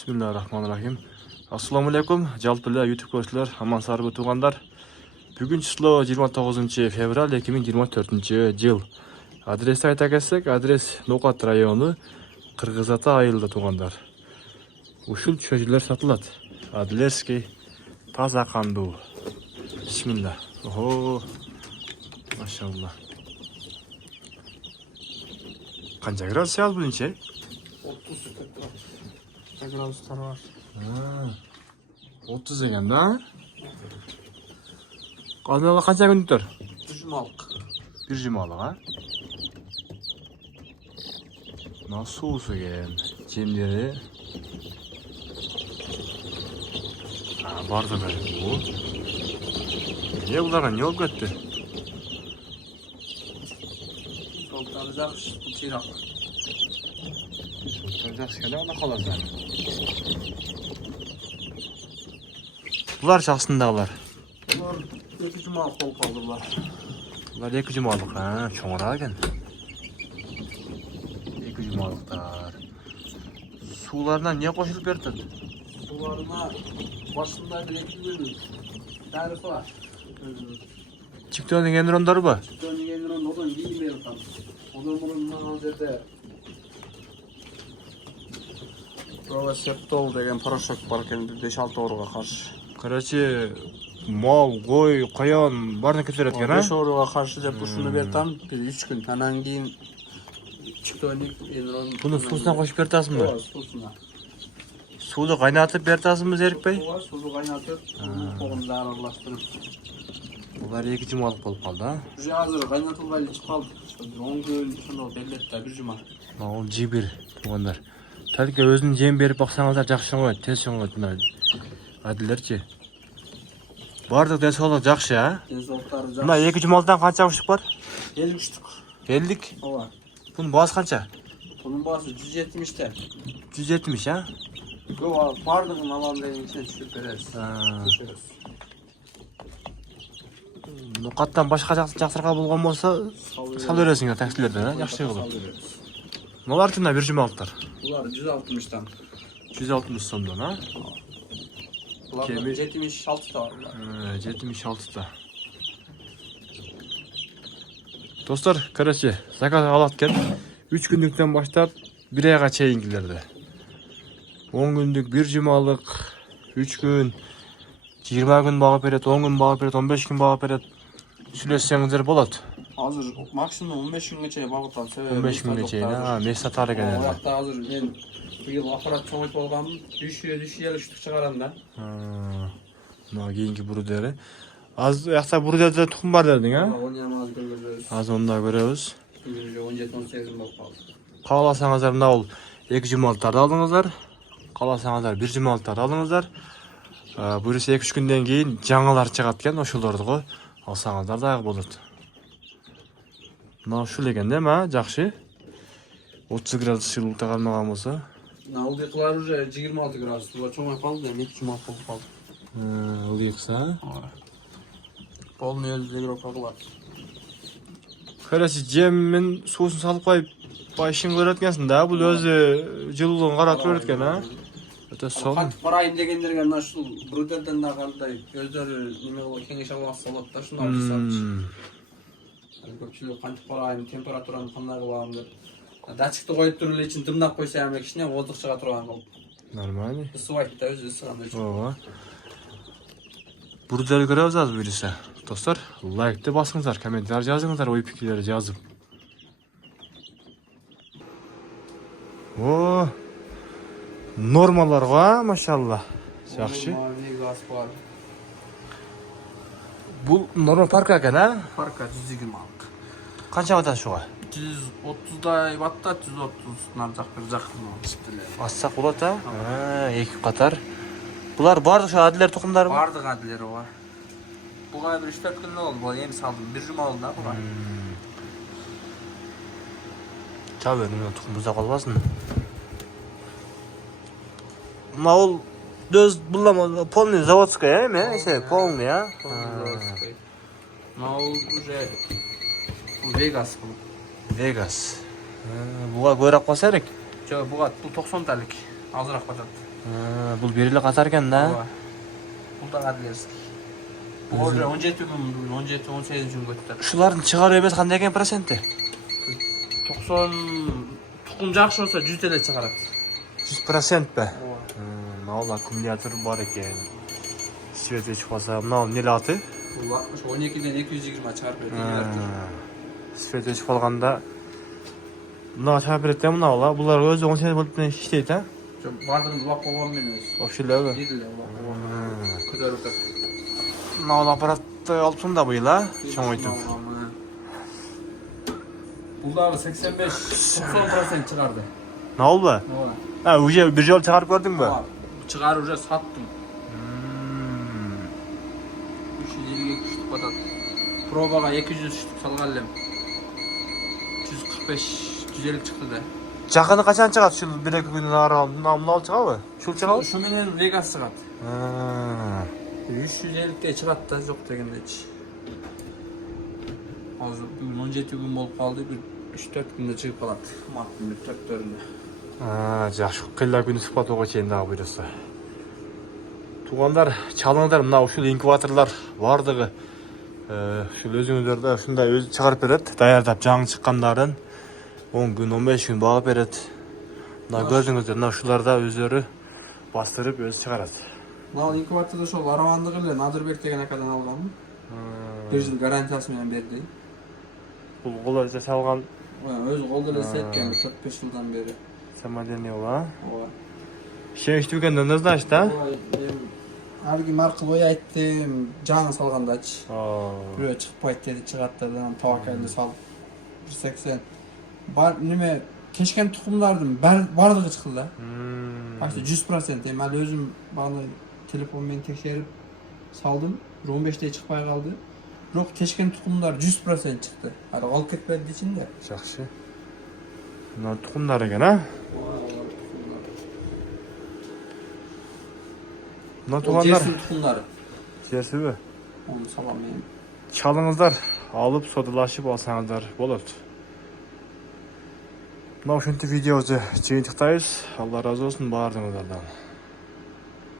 Bismillahirrahmanirrahim. Assalamu alaikum. Жалпы YouTube көршілер, аман сарбы туғандар. Бүгін число 29 февраль 2024 жыл. Адресті айта кетсек, адрес Ноқат районы, Қырғызата айылда туғандар. Ушул чөжелер сатылат. Адлерский таза қанду. Бисмилlah. Охо. Машалла. Қанша градус ал бүлінше? 30 градустар бар. 30 деген да? Қалмаға қанша күн тұр? Bir жұмалық. Bir жұмалық, а? Nasıl olsa gen? Cemleri. Barda ben bu. Niye bunlara ne olup gitti? Soğukları жақсы, içirak. Soğukları жақсы gene ona kalırsa. Bunlar жақсындағылар. Bunlar 2 жұмалық болып қалдылар. Bunlar 2 жұмалық, ha, çoğara gen. 2 жұмалықтар. Sularına ne koşulup berdi? Sularına başında bilekli tarifi var. Çıktığının endronları mı? Çıktığının yeniden odan iyi bir tam. Onun bunun hazırda Провосептол деген порошок бар екен 5-6 euroға қарсы. Короче, мал, қой, қоян барын кетіп береді екен, 5 euroға қарсы деп ушуну бертам 3 күн. Анан кийин Çıktığının yeniden Bunu susuna koşup bertasın mı? Susuna. Suyu kaynatıp bertasın mı Zerik Bey? Suyu kaynatıp, koğumda aralastırıp. Bunlar 2 cumalık bolup kaldı, ha? Уже hazır kaynatılmayla çıkıp kaldı. 10 gün sonra belletti bir cuma. Ол жибір туғандар. Тәлке өзінің жем беріп бақсаңыздар жақсы ғой, тез шоңғылады мына әділдерші. Бардық денсаулық жақсы, а? Денсаулықтары Мына жақсы. 2 жұмалықтан қанша ұштық бар? 50 ұштық. 50? Ова. Бұның басы қанша? Bunun bası 170'te. 170, а? Yok bardığın alan dediğin içine düşürüp veririz. Düşürürüz. Ноқаттан башқа жақсырға болған болса, сал өресіңдер таксилерден, а? Жақсы қылып. Олар тына 1 жұмалықтар. Bunlar 160'tan. 160 сомдан, а? Bunlar Kemi- 76'da var bunlar. 76'da. Dostlar, короче, заказ алаткен 3 күндіктен баштап 1 айға чейінгілерді. 10 күндік 1 жұмалық, 3 күн, 20 күн баға береді, 10 күн баға береді, 15 күн баға береді. Сүйлессеңіздер болады. Hazır maksimum 15 gün geçeye bağıtan. 15 күнге чейін, мест атары екен енді. Hatta hazır ben bu yıl aparat çoğayıp olғанмын. Düşüyor üştük çıkaram da. Мына кейінгі бүрдері. Аз яқта бүрдерде тұқым бар дердің, а? Onu yanına az görürüz. Аз онда көреміз. Bugün 17-18 gün болып қалды. Қаласаңыздар мына ол 2 жұмалықтарды алыңыздар. Қаласаңыздар 1 жұмалықтарды алыңыздар. Бұйырса 2-3 күнден кейін жаңалар шығады екен, ошоларды ғой. Алсаңыздар дагы болады. Мына ушул экен да, ма? Жакшы. 30 градус жылуулукта калмаган болсо. Ылдыйкылар уже 26 градус. Булар чоңайып калды, эми 2 жұмалық болып қалды. Ылдыйкса. Полный өзгөрүп калат. Короче, жемин суусун салып коюп, байшын көрөт экенсиң да. Бул өзү жылуулугун каратып берет экен, а? Өтө сонун. Кантип барайын дегендерге мына ушул брудерден да кандай өздөрү неме кылып кеңеш алып болот да, шуну жасап. Көпчүлүк кантип барайын, температураны кандай кылам деп. Датчикти коюп туруп эле ичин дымдап койсо эми кичине оздук чыга турган кылып. Нормально. Ысыбайт да өзү ысыгандай. Ооба. Бурдарды көрөбүз азыр буюрса. Достор, лайкты басыңыздар, комментарий жазыңыздар, ой пикирлерди жазып. О, нормалар го, машалла. Жакшы. Газ бар. Бул норма парка экен, а? Парка 120 алык. Канча батат шуга? 130дай батта, 130 нар жак бир жак эсептелет. Ассак болот, а? 2 катар. Булар бардык ошо адилер тукумдарбы? Бардык адилери бар. Буга бир 3-4 күн болду, бул эми салдым. 1 жума болду да буга. Чабы, мына тукум буза калбасын. Мына ол дөз булам полный заводская, эми, эсе полный, а? Но уже Вегас бул. Вегас. Буга көйрөк калса керек. Жок, буга бул 90 талик. Азыраак батат. Bul biriyle katarken da. Bu da adilirsin. Orada 17 gün, 17-18 gün götürdü. Şuların çıkarı emas qanday ekan prosenti? 90 tuxum жақсы olsa 100 TL çıkarат. 100% be. Valla kumulyator var ekan. Sveti chiqmasa, mına neli atı? Bu 12'den 220 çıkarıp veriyor. Sveti chiqib qolganda mına chiqarib beradi, mına ola. Bular o'zi 10 sent bo'lib ishlaydi, ha? Bardığını ulap kovan men öz. Вообще-ле. Yediler ulap kovan. Kötörüp de. Mına ola aparatты alып da bu yıl, ha? Çoğun aytım. Bunlar 85-90% çıkardı. Ne oldu? Ha, уже bir yol çıkarıp gördün mü? Çıkar уже sattım. 350'ye düştük batat. Probaga 200 düştük salgallem. 145-150 çıktı da. Жақыны қашан шығады? Şu 1-2 күннің аралығында мына ал шығабы? Şul шығабы? Şu menen Vegas çıkat. 350'de çıkat da yok degende hiç. Hazır bugün 17 gün bolup kaldı. Bir 3-4 günde çıkıp kalat. Mart'ın bir traktöründe. Жақсы. Қиылда күні сұхбатуға чейін дағы бұйырса. Туғандар, чалыңдар, мына ушул инкубаторлар бардығы. Шул өзүңүздөрдө ушундай өзү чыгарып берет. Даярдап жаңы чыккандарын 10 күн, 15 күн багып берет. Мына көрдүңүздөр, мына ушуларда өздөрү бастырып өзү чыгарат. Мына инкубаторда ошол Аравандык эле Надырбек деген акадан алгам. 1 жыл гарантиясы менен берди. Бул кол өзү салган Өзү колдо эле сеткен 4-5 жылдан бери. самодельный ола. Ооба. Шемиштүү экенден да знаешь, да? Арги маркалы ой айттым, жаңы салгандачы. Aa. Бирөө чыкпайт деди, чыгаттардан табакайны салып 180. Бар неме кешкен тукумдардын бардыгы чыкты да. Почти 100%. Эми ал өзүм баны телефон менен текшерип салдым. 15'te çıkmaya kaldı. Bирок кешкен тукумдар 100% çıktı. Ары алып кетпеди içinde. Жақсы. Мына тукумдар экен, а? Мына тугандар Жерсин тукумдары. жерсүбү? Onu salam men. Çalыңыздар, алып содалашып алсаңыздар болот. Мына ушинтип видеобузду жыйынтыктайбыз. Алла ыраазы болсун баардыгыңыздардан.